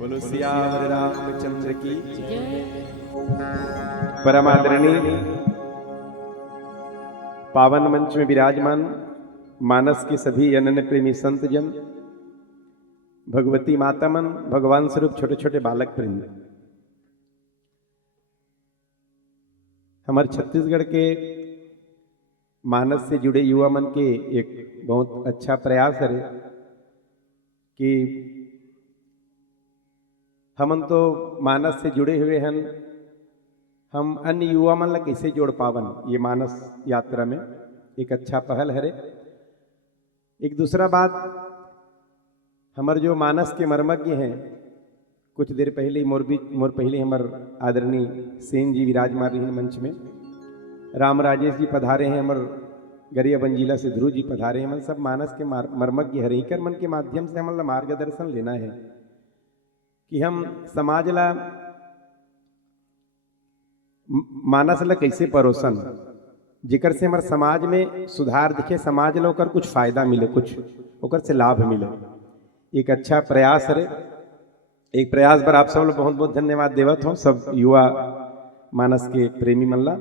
बोलो सियावर रामचंद्र की परम आदरणीय पावन मंच में विराजमान मानस के सभी अनन्य प्रेमी संत जन, भगवती माता मन, भगवान स्वरूप छोटे छोटे बालक वृंद, हमारे छत्तीसगढ़ के मानस से जुड़े युवा मन के एक बहुत अच्छा प्रयास है कि हमन तो मानस से जुड़े हुए हैं, हम अन्य युवा मन ला कैसे जोड़ पावन ये मानस यात्रा में एक अच्छा पहल है। एक दूसरा बात, हमारे जो मानस के मर्मज्ञ हैं, कुछ देर पहले मोर पहले हमार आदरणीय सेन जी विराजमान रही मंच में, राम राजेश जी पधारे हैं, हमार गरिया बंजीला से ध्रुव जी पधारे हैं। हम सब मानस के मर्मज्ञ हरिकर मन के माध्यम से हमारा मार्गदर्शन लेना है कि हम समाज ला मानस ला कैसे परोसन, जिकर से हमारे समाज में सुधार दिखे, समाज ला ओकर कुछ फायदा मिले, कुछ ओकर से लाभ मिले। एक अच्छा प्रयास है। एक प्रयास पर आप सब लोग बहुत बहुत धन्यवाद देवत हो, सब युवा मानस के प्रेमी मन ला।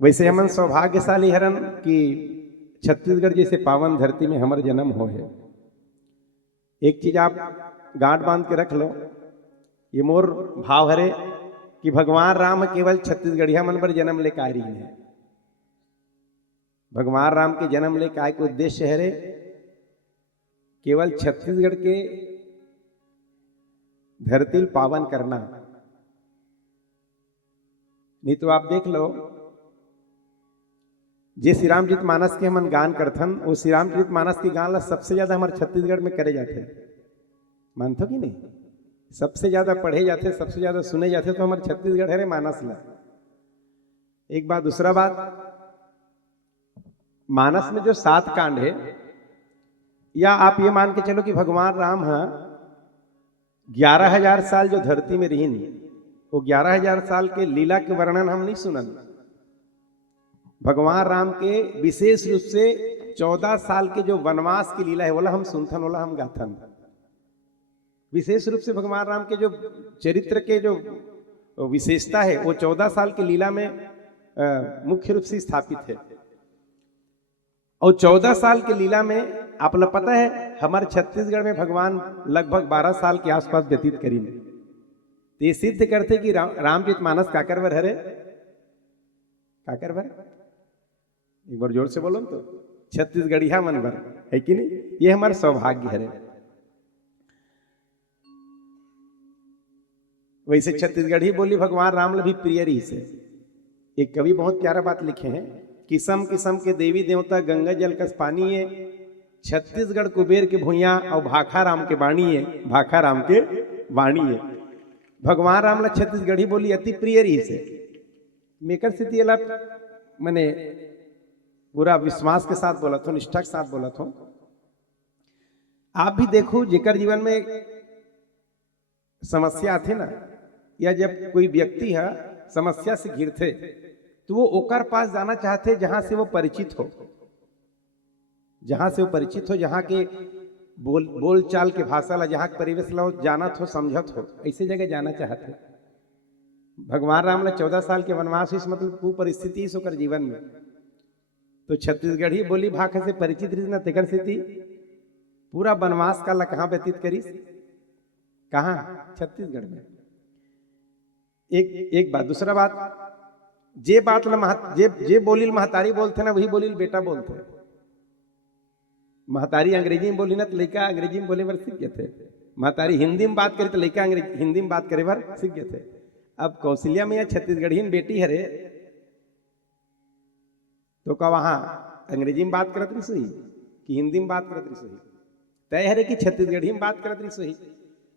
वैसे हमन सौभाग्यशाली हरन कि छत्तीसगढ़ जैसे पावन धरती में हमार जन्म हो है। एक चीज आप गांठ बांध के रख लो, ये मोर भाव हरे कि भगवान राम केवल छत्तीसगढ़िया मन पर जन्म ले काय रही है। भगवान राम के जन्म ले काय के उद्देश्य है केवल छत्तीसगढ़ के धरती पावन करना। नहीं तो आप देख लो, जे श्री रामचरित मानस के हमन गान करथन, वो श्री रामचरित मानस के गान ला सबसे ज्यादा हमारे छत्तीसगढ़ में करे जाते, मानते कि नहीं? सबसे ज्यादा पढ़े जाते, सबसे ज्यादा सुने जाते तो हमारे छत्तीसगढ़ है रे मानस ला। एक बात। दूसरा बात, मानस में जो 7 कांड है, या आप ये मान के चलो कि भगवान राम 11,000 साल जो धरती में रहीन, वो 11,000 साल के लीला के वर्णन हम नहीं सुनन। भगवान राम के विशेष रूप से 14 साल के जो वनवास की लीला है, बोला हम सुनथन, बोला हम गाथन। विशेष रूप से भगवान राम के जो चरित्र के जो विशेषता है, वो 14 साल की लीला में मुख्य रूप से स्थापित है। और 14 साल की लीला में आप लोग पता है, हमारे छत्तीसगढ़ में भगवान लगभग 12 साल के आसपास व्यतीत करीन। तो ये सिद्ध करते कि रामचरित मानस काकरवर हरे, काकरवर, एक बार जोर से बोलो तो, छत्तीसगढ़िया मनवर है कि नहीं? ये हमारा सौभाग्य है। वैसे छत्तीसगढ़ी बोली भगवान राम भी प्रिय रही से। एक कवि बहुत प्यारा बात लिखे हैं, किस्म किस्म के देवी देवता गंगा जल कस पानी है, छत्तीसगढ़ कुबेर के भुइया और भाखा राम के वाणी है, भाखा राम के वाणी है। भगवान राम ला छत्तीसगढ़ी बोली अति प्रिय रही से। मेकर स्थिति मैंने पूरा विश्वास के साथ बोला था, निष्ठा के साथ बोला था। आप भी देखो, जेकर जीवन में समस्या आती ना, या जब कोई व्यक्ति है समस्या से घिरते, तो वो ओकर पास जाना चाहते जहां से वो परिचित हो, जहां से वो परिचित हो, जहां के बोल चाल के भाषा ला, जहां के परिवेश ला जानत हो, समझत हो, ऐसे जगह जाना चाहते। भगवान राम ला 14 साल के वनवास, इस मतलब कु परिस्थिति इस ओकर जीवन में, तो छत्तीसगढ़ी बोली भाषा से परिचित रही ना, तेकर स्थिति पूरा वनवास का ला कहाँ व्यतीत करीस? कहाँ? छत्तीसगढ़ में। एक बात। दूसरा बात, जे बात ला जे बोलिल महतारी बोलते ना, वही बोलिल बेटा बोलते। महतारी अंग्रेजी में बोली ना, तो लड़का अंग्रेजी में बोले बर सीख गए थे। महतारी हिंदी में बात करे तो लड़का हिंदी में बात करे बर सीख गए थे। अब कौशल्या में या छत्तीसगढ़ी बेटी है रे, तो का वहां अंग्रेजी में बात करत रही सही कि हिंदी में बात करत रही सही? तय है कि छत्तीसगढ़ी में बात करत रही सही।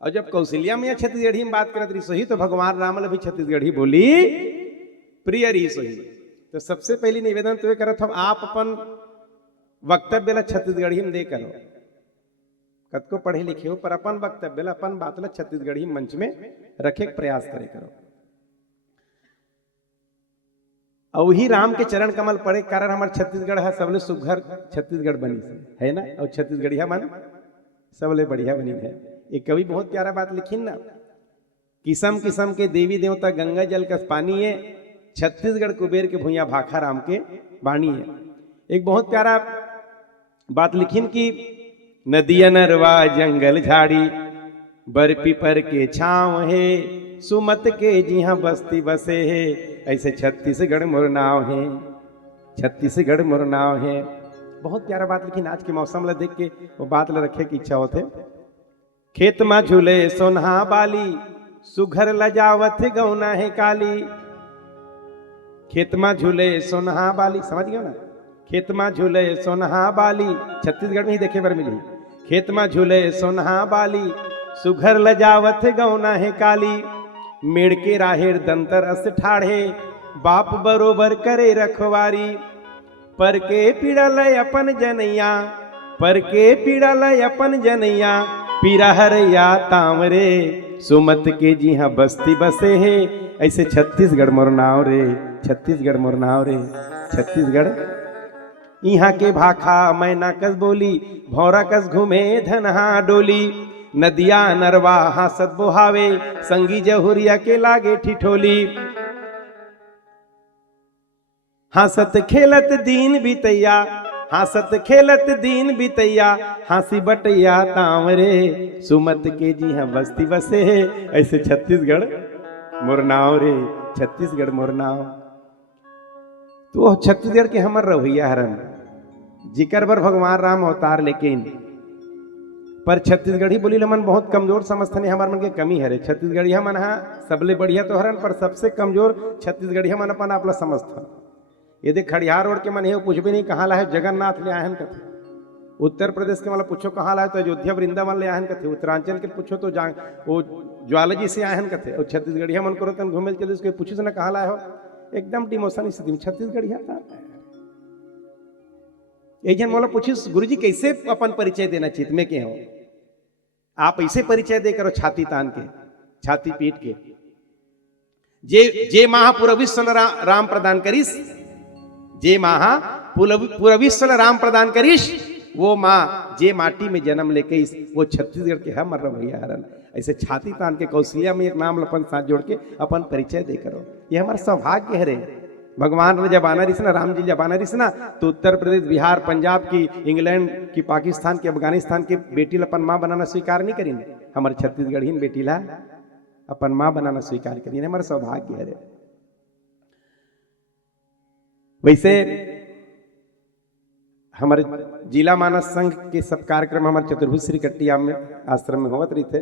और जब कौशल्या में या छत्तीसगढ़ी में बात करत रही सही, तो भगवान राम भी छत्तीसगढ़ी बोली प्रिय रही सही। तो सबसे पहली निवेदन तो ये करत हम, आप अपन वक्तव्य ला छत्तीसगढ़ी में दे करो। कद को पढ़े लिखे हो, पर अपन वक्तव्य ला, अपन बात ला छत्तीसगढ़ी मंच में रखे प्रयास करे करो। और वही राम के चरण कमल पड़े कारण हमारे छत्तीसगढ़ है सबले सुघर छत्तीसगढ़ बनी है ना। और छत्तीसगढ़िया मन सबले बढ़िया बनी है। एक कवि बहुत प्यारा बात लिखी ना, किस्म किस्म के देवी देवता गंगा जल का पानी है, छत्तीसगढ़ कुबेर के भूया भाखा राम के बाणी है। एक बहुत प्यारा बात लिखिन कि नदिया नरवा जंगल झाड़ी बर पीपर के छाँव है, सुमत के जिहाँ बस्ती बसे है, ऐसे छत्तीसगढ़ मोर नाव है, छत्तीसगढ़ मोर नाव है। बहुत प्यारा बात लिखी। आज के मौसम ला देख के वो बात ला रखे की इच्छा होते। खेत में झूले सोनहा बाली, सुघर लजावत गौना है काली। खेत में झूले सोनहा बाली, समझ गए ना, खेत में झूले सोनहा बाली, छत्तीसगढ़ में ही देखे बर मिली। खेत में झूले सोनहा बाली, सुघर लजावत गौना है काली। मेड़ के राहेर दंतर अस ठाढ़े, बाप बरोबर करे रखवारी। पर के पीड़ल अपन जनैया, पर के पीड़ल अपन जनैया, पीरा हरैया तांवरे, सुमत के जी हाँ बस्ती बसे है, ऐसे छत्तीसगढ़ मोर नाव रे, छत्तीसगढ़ मोर नाव रे, छत्तीसगढ़। यहाँ के भाखा मैना कस बोली, भौरा कस घूमे धनहा डोली। नदिया नरवा हासत बोहावे, संगी जहुरिया के लागे ठिठोली। हासत खेलत दीन बितैया, हासत खेलत दीन बितैया, हासी बटैया तांवरे, सुमत के जी हाँ बस्ती बसे है, ऐसे छत्तीसगढ़ मोर नाव रे, छत्तीसगढ़ मोर नाव। तो छत्तीसगढ़ के हमर रवैया हरन, जिकर बर भगवान राम अवतार लेकिन पर छत्तीसगढ़ी बोली मन बहुत कमजोर समझथने, हमार मन के कमी हरे। छत्तीसगढ़िया मन हा सबले बढ़िया तो हरन, पर सबसे कमजोर छत्तीसगढ़िया मन अपन आपला समझथन। ये देख खड़ियार रोड के मन है कुछ भी नहीं, कहाँ ला है जगन्नाथ ले आहन कथे। उत्तर प्रदेश के मतलब पूछो कहाँ ला है तो अयोध्या वृंदावन ले आहन कथे। उत्तरांचल के पूछो तो वो ज्वाला जी से आहन कथे। और छत्तीसगढ़िया मन करो तन घूमे चले उसके पूछो ना कहाँ ला हो, एकदम डिमोशन स्थिति में छत्तीसगढ़िया था। एक जन मोला पूछिस गुरु जी कैसे अपन परिचय देना चित में के हो, आप ऐसे परिचय दे करो छाती तान के, छाती पीट के। जे महापुर विश्व राम प्रदान करिस, जे महा पूरा विश्व राम प्रदान करिस, वो माँ जे माटी में जन्म लेके इस वो छत्तीसगढ़ के हम मर भैया हरन। ऐसे छाती तान के कौशल्या में एक नाम अपन साथ जोड़ के अपन परिचय दे करो, ये हमारा सौभाग्य है रे। भगवान ने जब आना रिस ना, राम जी जब आना रिस ना, तो उत्तर प्रदेश, बिहार, पंजाब की, इंग्लैंड की, पाकिस्तान की, अफगानिस्तान की बेटी अपन माँ बनाना स्वीकार नहीं करी। हमारे छत्तीसगढ़ी बेटी ला अपन माँ बनाना स्वीकार करी, हमारा सौभाग्य है रे। वैसे हमारे जिला मानस संघ के सब कार्यक्रम हमारे चतुर्भुज श्री कट्टिया में आश्रम में होवत रही थे,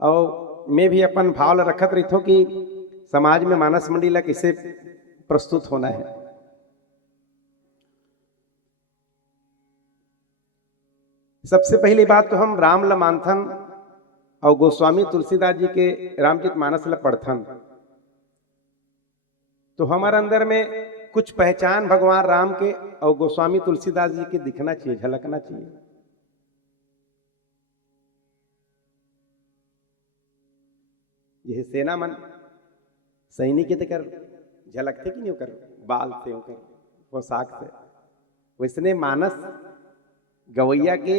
और मैं भी अपन भाव ला रखत रही थो कि समाज में मानस मंडी ला कैसे प्रस्तुत होना है। सबसे पहली बात तो हम राम ला मानथन और गोस्वामी तुलसीदास जी के रामचरित मानस ला पढ़थन, तो हमारे अंदर में कुछ पहचान भगवान राम के और गोस्वामी तुलसीदास जी के दिखना चाहिए, झलकना चाहिए। यह सेना मन सैनिक के कर झलकते कि नहीं होकर बाल से होकर पोशाक से, वैसने मानस गवैया के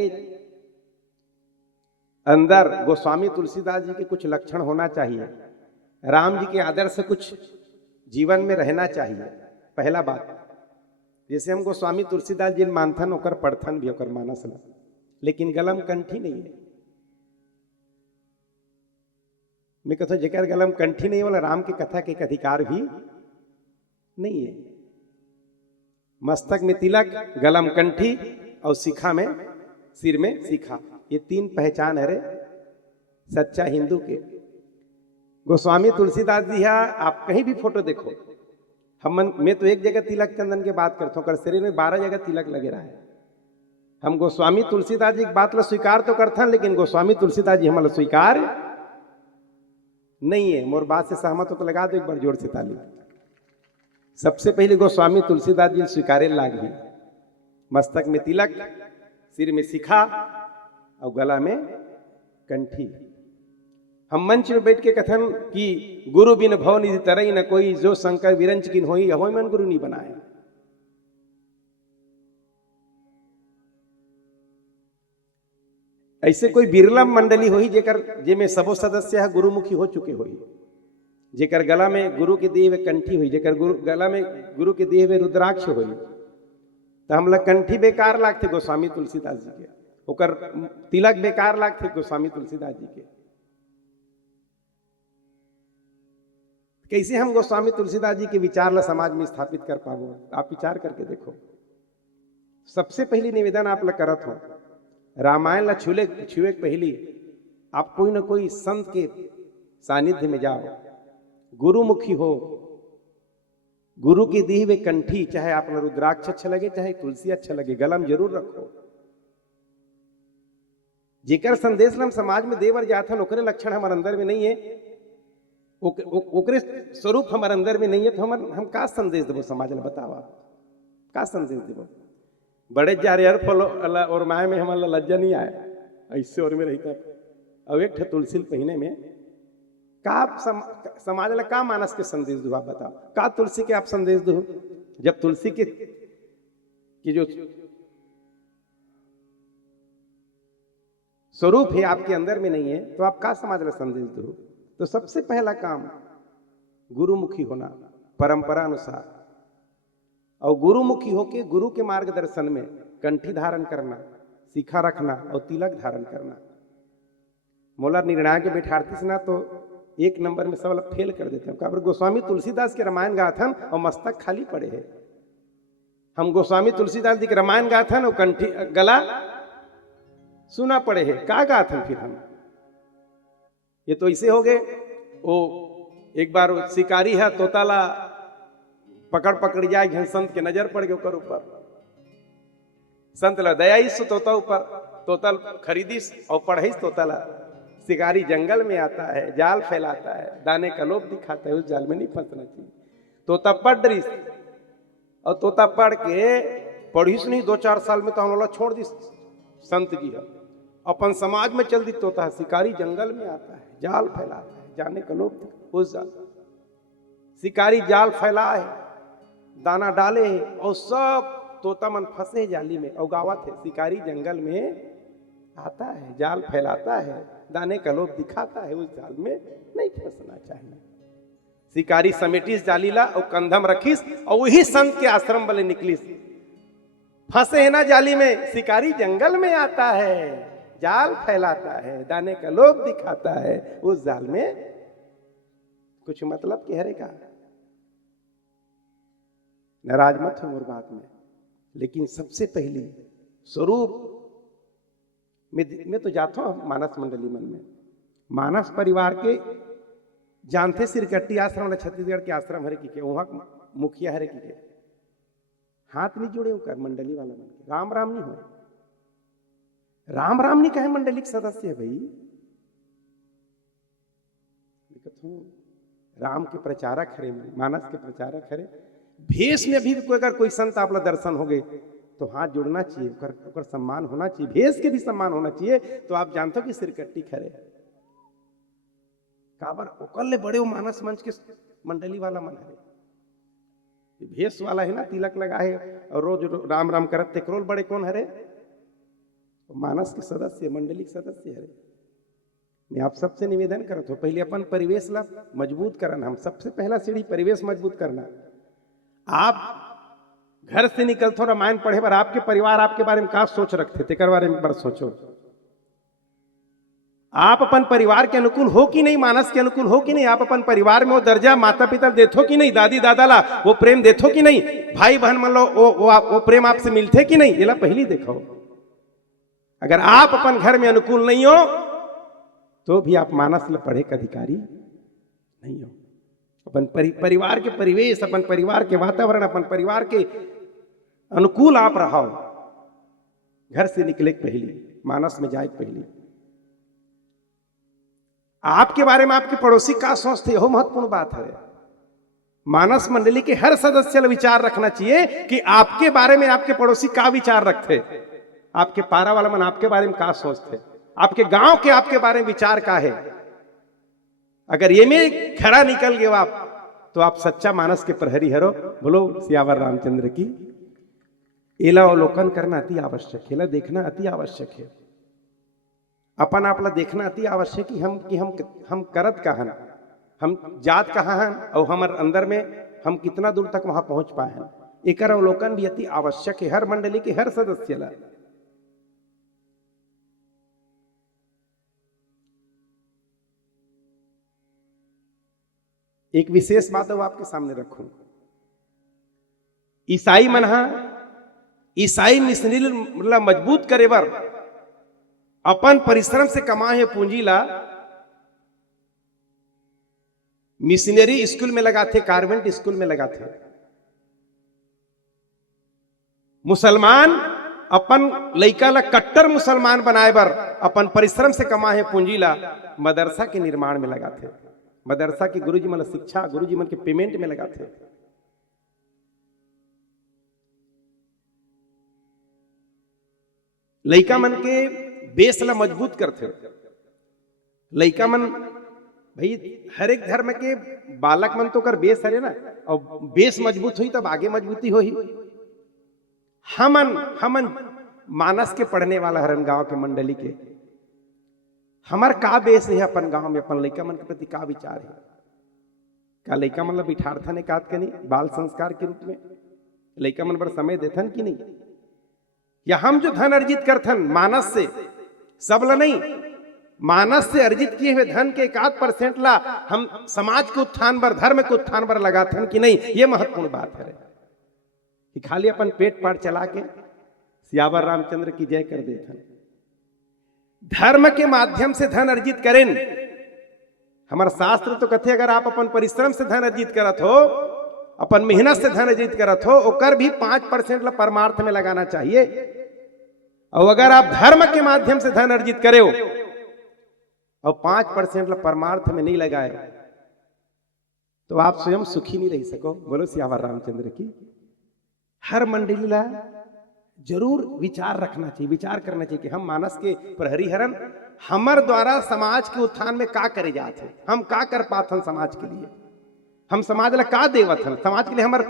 अंदर गोस्वामी तुलसीदास जी के कुछ लक्षण होना चाहिए। राम जी के आदर्श से कुछ जीवन में रहना चाहिए। पहला बात, जैसे हम गोस्वामी तुलसीदास जी मानथन होकर पढ़थन भी होकर मानस ला, लेकिन गलम कंठी नहीं है। मैं कहता हूं जेकर गलम कंठी नहीं वाला राम की कथा के एक अधिकार भी नहीं है। मस्तक में तिलक, गलम कंठी और शिखा में, सिर में शिखा, ये तीन पहचान है रे सच्चा हिंदू के। गोस्वामी तुलसीदास जी है, आप कहीं भी फोटो देखो, मैं तो एक जगह तिलक चंदन की बात करता हूँ, कर शरीर में 12 जगह तिलक लगे रहा है। हम गोस्वामी तुलसीदास जी की बात ला स्वीकार तो करते हैं, लेकिन गोस्वामी तुलसीदास जी हमारा स्वीकार नहीं है। मोर बात से सहमत हो तो लगा दो एक बार जोर से ताली। सबसे पहले गोस्वामी तुलसीदास जी स्वीकारे लागी, मस्तक में तिलक, सिर में शिखा और गला में कंठी। हम मंच में बैठ के कथन कि गुरु बिन भव निधि तरई न कोई, जो शंकर विरंच किन होई, अहोई मन गुरु नहीं बनाए। ऐसे कोई बिरला मंडली होई जेकर जेमे सबो सदस्य है गुरुमुखी हो चुके होई, जेकर गला में गुरु के दिए हुए कंठी हुई, जेकर गला में गुरु के दिए हुए रुद्राक्ष हुई। तो हम लोग कंठी बेकार लागते गोस्वामी तुलसीदास जी के, ओकर तिलक बेकार लागते गोस्वामी तुलसीदास जी के। कैसे हम गोस्वामी तुलसीदास जी के विचार ला समाज में स्थापित कर पाओ? आप विचार करके देखो। सबसे पहली निवेदन आप लोग करत हो, रामायण ला छुए पहली आप कोई ना कोई संत के सानिध्य में जाओ, गुरुमुखी हो, गुरु की दी हुई कंठी, चाहे आप रुद्राक्ष अच्छा लगे चाहे तुलसी अच्छा लगे, गला में जरूर रखो। जेकर संदेश हम समाज में देवर जात हन ओकरे लक्षण हमारे अंदर में नहीं है, ओकरे स्वरूप हमारे अंदर में नहीं है, तो हम का संदेश देवो समाज में? बताओ आप का संदेश देवो? बड़े जा रहे फल और माए में हमारा लज्जा नहीं आया ऐसे और में रहता, अब एक तुलसी पहने में का आप समाज ला का मानस के संदेश दो? आप बताओ का तुलसी के आप संदेश दो? जब तुलसी के जो स्वरूप है आपके अंदर में नहीं है, तो आप का समाज ला संदेश दो? तो सबसे पहला काम गुरुमुखी होना, परंपरा अनुसार, और गुरुमुखी होके गुरु के मार्गदर्शन में कंठी धारण करना, शिखा रखना और तिलक धारण करना। मोला निर्णय के बैठारती से ना तो एक नंबर में सब फेल कर देते हैं। काबर गोस्वामी तुलसीदास के रामायण गाथन और मस्तक खाली पड़े हैं। हम गोस्वामी तुलसीदास जी के रामायण गाथन और कंठी गला सुना पड़े हैं, का गाथन फिर हम? ये तो ऐसे हो गए, वो एक बार शिकारी है तोताला पकड़ जाए घन संत के नजर पड़ गए ओकर ऊपर, संत ला दया इस तोता ऊपर, तोता खरीदिस और पढ़िस तोताला। शिकारी जंगल में आता है, जाल फैलाता है, दाने का लोभ दिखाता है, उस जाल में नहीं फंसना चाहिए। तोता पढ़ रही और तोता पढ़ के पढ़िस नहीं, 2-4 साल में तो हम लोग छोड़ दी संत जी है, अपन समाज में चल दी तोता। शिकारी जंगल में आता है, जाल फैलाता है, जाने का लोभ, उस जाल शिकारी जाल फैला है, दाना डाले है और सब तोता मन फंसे जाली में और गावत है। शिकारी जंगल में आता है, जाल फैलाता है, दाने का लोभ दिखाता है, उस जाल में नहीं फंसना चाहिए। शिकारी समेटिस जालीला और कंधम रखिस और वही संत के आश्रम वाले निकलिस। फंसे है ना जाली में, शिकारी जंगल में आता है, जाल फैलाता है, दाने का लोभ दिखाता है, उस जाल में कुछ मतलब कह का नाराज मत हो मोर बात में। लेकिन सबसे पहली स्वरूप में तो जाता हूं मानस मंडली मन में, मानस परिवार के जानते सिरकट्टी आश्रम वाला छत्तीसगढ़ के आश्रम हरे की वहां मुखिया हरे की हाथ नहीं जुड़े कर मंडली वाला मन के राम राम नहीं हो, राम राम नहीं कहे मंडली के सदस्य है भाई। राम के प्रचारक हरे, मानस के प्रचारक हरे। भेष में भी कोई संत आपला दर्शन हो गए तो हाथ जुड़ना चाहिए, ओकर सम्मान होना चाहिए, भेष के भी सम्मान होना चाहिए। तो आप जानते हो कि सिरकट्टी खरे काबर ओकर ले बड़े मानस मंच के मंडली वाला मन है, भेष वाला है ना, तिलक लगा है और रोज राम राम करत तेकरोल बड़े कौन हरे? मानस के सदस्य, मंडली के सदस्य हरे। मैं आप सबसे निवेदन करत हो, पहले अपन परिवेश ला मजबूत करना। हम सबसे पहला सीढ़ी परिवेश मजबूत करना। आप घर से निकलते हो रामायण पढ़े बार आपके परिवार आपके बारे में क्या सोच रखते थे, बारे में बार सोचो। आप अपन परिवार के अनुकूल हो कि नहीं, मानस के अनुकूल हो कि नहीं? आप अपन परिवार में वो दर्जा माता पिता देथो कि नहीं, दादी दादा ला वो प्रेम देथो कि नहीं, भाई बहन मान लो वो प्रेम आपसे मिलते कि नहीं, ये ला पहली देखो। अगर आप अपन घर में अनुकूल नहीं हो तो भी आप मानस ला पढ़े का अधिकारी नहीं हो। अपन परिवार के परिवेश, अपन परिवार के वातावरण, अपन परिवार के अनुकूल आप रहो। घर से निकले पहली, मानस में जाए पहली। आपके बारे में आपके पड़ोसी का सोचते हो, महत्वपूर्ण बात है। मानस मंडली के हर सदस्य विचार रखना चाहिए कि आपके बारे में आपके पड़ोसी का विचार रखते, आपके पारा वाला मन आपके बारे में का सोचते, आपके गांव के आपके बारे में विचार का है। अगर ये में खरा निकल गए आप तो आप सच्चा मानस के प्रहरी हरो। बोलो सियावर रामचंद्र की। एला अवलोकन करना अति आवश्यक है, देखना अति आवश्यक है। अपन आपला देखना अति आवश्यक कि हम करत कहाँ, हम जात कहाँ हैं और हमारे अंदर में हम कितना दूर तक वहां पहुंच पाए हैं, एक अवलोकन भी अति आवश्यक है हर मंडली के हर सदस्य ला। एक विशेष बात है वो आपके सामने रखूं। ईसाई मन ईसाई मिशनरी मतलब मजबूत करे बर अपन परिश्रम से कमाए है पूंजी ला मिशनरी स्कूल में लगाते, कॉन्वेंट स्कूल में लगाते। मुसलमान अपन लइका ला कट्टर मुसलमान बनाए बर अपन परिश्रम से कमाए है पूंजी ला मदरसा के निर्माण में लगाते, मदरसा के गुरुजी मन शिक्षा, गुरुजी मन के पेमेंट में लगाते। लइका मन के बेस ला मजबूत करते। लइका मन भाई हर एक धर्म के बालक मन तो कर बेस हरे ना, और बेस मजबूत हुई तब आगे मजबूती होई। हमन मानस के पढ़ने वाला हरन गांव के मंडली के हमार का बेस है अपन गांव में, अपन लइका मन के प्रति का विचार है? का लइका मन ला बिठारथन एक आध के नहीं बाल संस्कार के रूप में? लइका मन पर समय देथन कि नहीं? या हम जो धन अर्जित करथन मानस से, सब ला नहीं, मानस से अर्जित किए हुए धन के 1% ला हम समाज के उत्थान पर, धर्म के उत्थान पर लगाथन कि नहीं? ये महत्वपूर्ण बात है कि खाली अपन पेट पाट चला के सियावर रामचंद्र की जय कर देथन। धर्म के माध्यम से धन अर्जित करें। हमारा शास्त्र तो कहते अगर आप अपन परिश्रम से धन अर्जित करत हो, अपन मेहनत से धन अर्जित करत हो, ओकर भी 5% ला परमार्थ में लगाना चाहिए। और अगर आप धर्म के माध्यम से धन अर्जित करे हो और 5% ला परमार्थ में नहीं लगाए तो आप स्वयं सुखी नहीं रह सको। बोलो सियावर रामचंद्र की। हर मंडली ला जरूर विचार रखना चाहिए, विचार करना चाहिए कि हम मानस के प्रहरी हरन, हमर द्वारा समाज के उत्थान में का करे जाते, हम का कर पाथन समाज के लिए, हम समाज ला का देवत हन, समाज के लिए हमार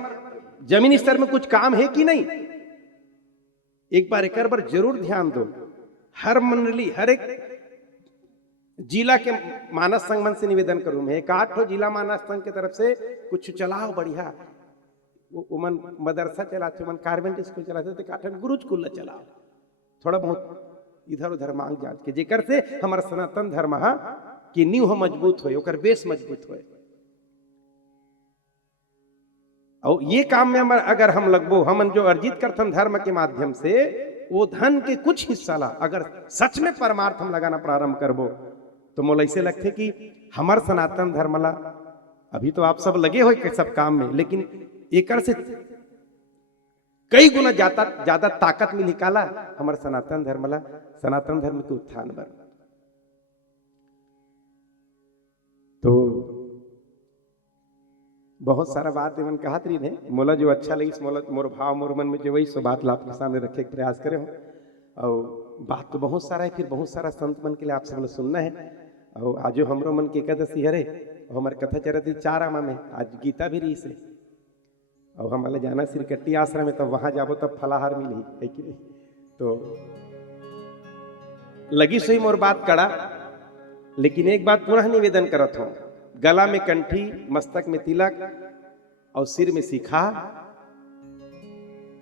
जमीनी स्तर में कुछ काम है कि नहीं। एक बार एक बार जरूर ध्यान दो। हर मंडली, हर एक जिला के मानस संघ मन से निवेदन करूं मैं, 8 जिला मानस संघ की तरफ से कुछ चलाओ बढ़िया। उमन मदरसा चलाते, उमन कॉन्वेंट स्कूल चलाते, तो 8 गुरुकुल चलाओ, थोड़ा बहुत इधर उधर मांग जात के, जेकर से हमारा सनातन धर्म की नींव मजबूत होए, ओकर बेस मजबूत होए। और ये काम में अगर हम लगबो, हमन जो अर्जित करथन धर्म के माध्यम से, वो धन के कुछ हिस्सा ला अगर सच में परमार्थ हम लगाना प्रारंभ करबो तो मोला ऐसे लगते कि हमार सनातन धर्म ला, अभी तो आप सब लगे हो सब काम में, लेकिन एक से कई गुना ज्यादा ताकत में निकाला हमारे सनातन धर्म ला, सनातन धर्म के उत्थान पर। तो बहुत सारा बात एवं कहा तरी ने, मोला जो अच्छा लगी मोर भाव मोर मन में जो वही सो बात ला आपके सामने रखे के प्रयास करे हो। और बात तो बहुत सारा है, फिर बहुत सारा संत मन के लिए आप सब सुनना है। और आज जो हमरो मन के एकादशी हरे, और हमारे कथा चरती 4 आमा में आज गीता भी रही से, और हमारे जाना सिरकट्टी आश्रम में, तब वहां जाबो तब फलाहार मिली है कि नहीं। तो लगी सही मोर बात कड़ा, लेकिन एक बात पुनः निवेदन करत हूं, गला में कंठी, मस्तक में तिलक और सिर में शिखा,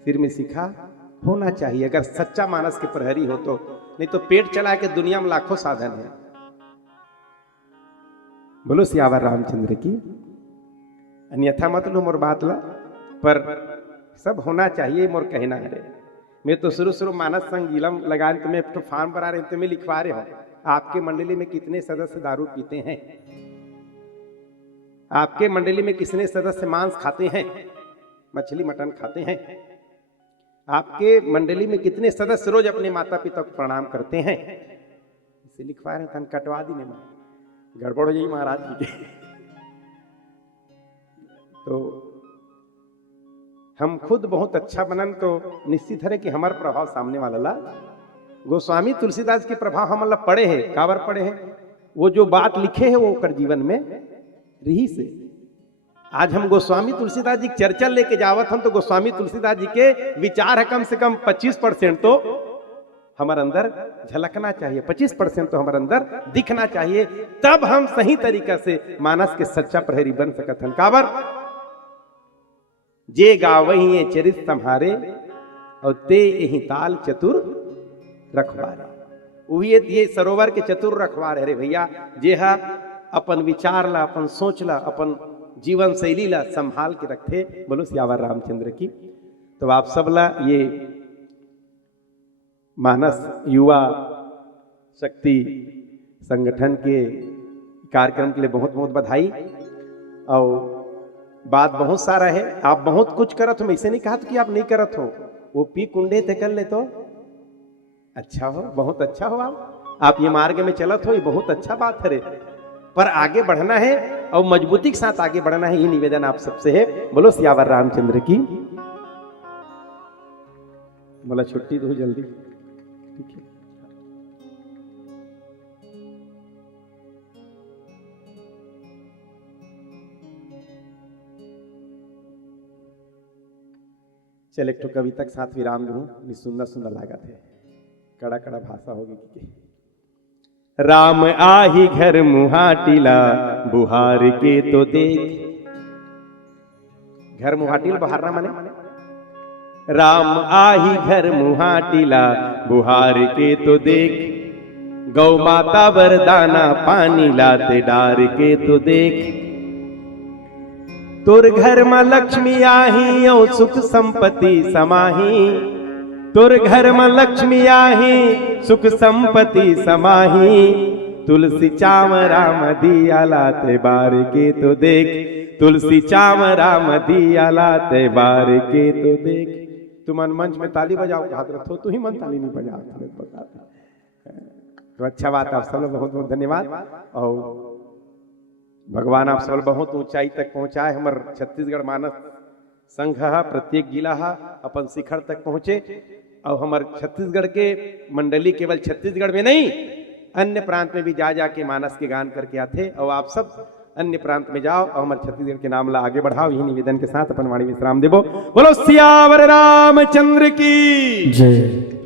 सिर में शिखा होना चाहिए अगर सच्चा मानस के प्रहरी हो तो। नहीं तो पेट चला के दुनिया में लाखों साधन है। बोलो सियावर रामचंद्र की। अन्यथा मत लो मोर बात ला, पर सब होना चाहिए मोर कहना है। मैं तो शुरू मानस संघ इलम लगा रहे, तुम्हें तो फॉर्म भरा रहे, तुम्हें लिखवा रहे हो आपके मंडली में कितने सदस्य दारू पीते हैं, आपके मंडली में कितने सदस्य मांस खाते हैं, मछली मटन खाते हैं, आपके मंडली में कितने सदस्य रोज अपने माता पिता को प्रणाम करते हैं। इसे लिखवा रहे तन कटवा दी नहीं, गड़बड़ हो जाएगी महाराज जी के। तो हम खुद बहुत अच्छा बनन तो निश्चित है कि हमारा प्रभाव सामने वाला ला। गोस्वामी तुलसीदास के प्रभाव हम पढ़े हैं, कावर पढ़े हैं, वो जो बात लिखे है वो कर जीवन में रही से। आज हम गोस्वामी तुलसीदास जी की चर्चा लेके जावत हम, तो गोस्वामी तुलसीदास जी के विचार है कम से कम 25% तो हमारे अंदर झलकना चाहिए, 25% तो हमारे अंदर दिखना चाहिए, तब हम सही तरीका से मानस के सच्चा प्रहरी बन सकत हन। काबर जे गावही ये चरित तुम्हारे और ते यही ताल चतुर रखवारे। वही ये सरोवर के चतुर रखवारे रे भैया, जे हा अपन विचार ला, अपन सोच ला, अपन जीवन शैली ला संभाल के रखे। बोलो सियावर रामचंद्र की। तो आप सब ला ये मानस युवा शक्ति संगठन के कार्यक्रम के लिए बहुत बहुत बधाई। और बात बहुत सारा है, आप बहुत कुछ करत हो, मैं इसे नहीं कहा कि आप नहीं करत हो, वो पी कुंडे ते कर ले तो अच्छा हो, बहुत अच्छा हो। आप ये मार्ग में चलत हो, ये बहुत अच्छा बात है रे, पर आगे बढ़ना है और मजबूती के साथ आगे बढ़ना है, ये निवेदन आप सबसे है। बोलो सियावर रामचंद्र की। बोला छुट्टी दो जल्दी, ठीक है। चल एक तो कविता के साथ विराम दूं, सुंदर सुंदर लागत है, कड़ा कड़ा भाषा होगी कि राम आही घर मुहाटिला बुहार के तो देख। घर मुहाटिल बहारना माने राम आही घर मुहाटिला बुहार के तो देख, गौ माता वरदाना पानी लाते डार के तो देख। तोर घर में लक्ष्मी आही और सुख संपत्ति समाही, तोर घर में लक्ष्मी आही सुख संपत्ति समाही। तुलसी चाव राम दिया लाते बार के तो देख, तुलसी चाव राम दिया लाते बार के तो देख। तुम मंच में ताली बजाओ कहते हो, तू ही मन ताली नहीं बजा। तो अच्छा बात, आप सब लोग बहुत बहुत धन्यवाद। और भगवान आप सब बहुत ऊंचाई तक पहुंचाए। हमार छत्तीसगढ़ मानस संघ प्रत्येक जिला अपन शिखर तक पहुंचे। और हमारे छत्तीसगढ़ के मंडली केवल छत्तीसगढ़ में नहीं, अन्य प्रांत में भी जा जाके मानस के गान करके आते। और आप सब अन्य प्रांत में जाओ और हमारे छत्तीसगढ़ के नाम ला आगे बढ़ाओ। यही निवेदन के साथ अपन वाणी विश्राम देवो। बोलो सियावर रामचंद्र की जय।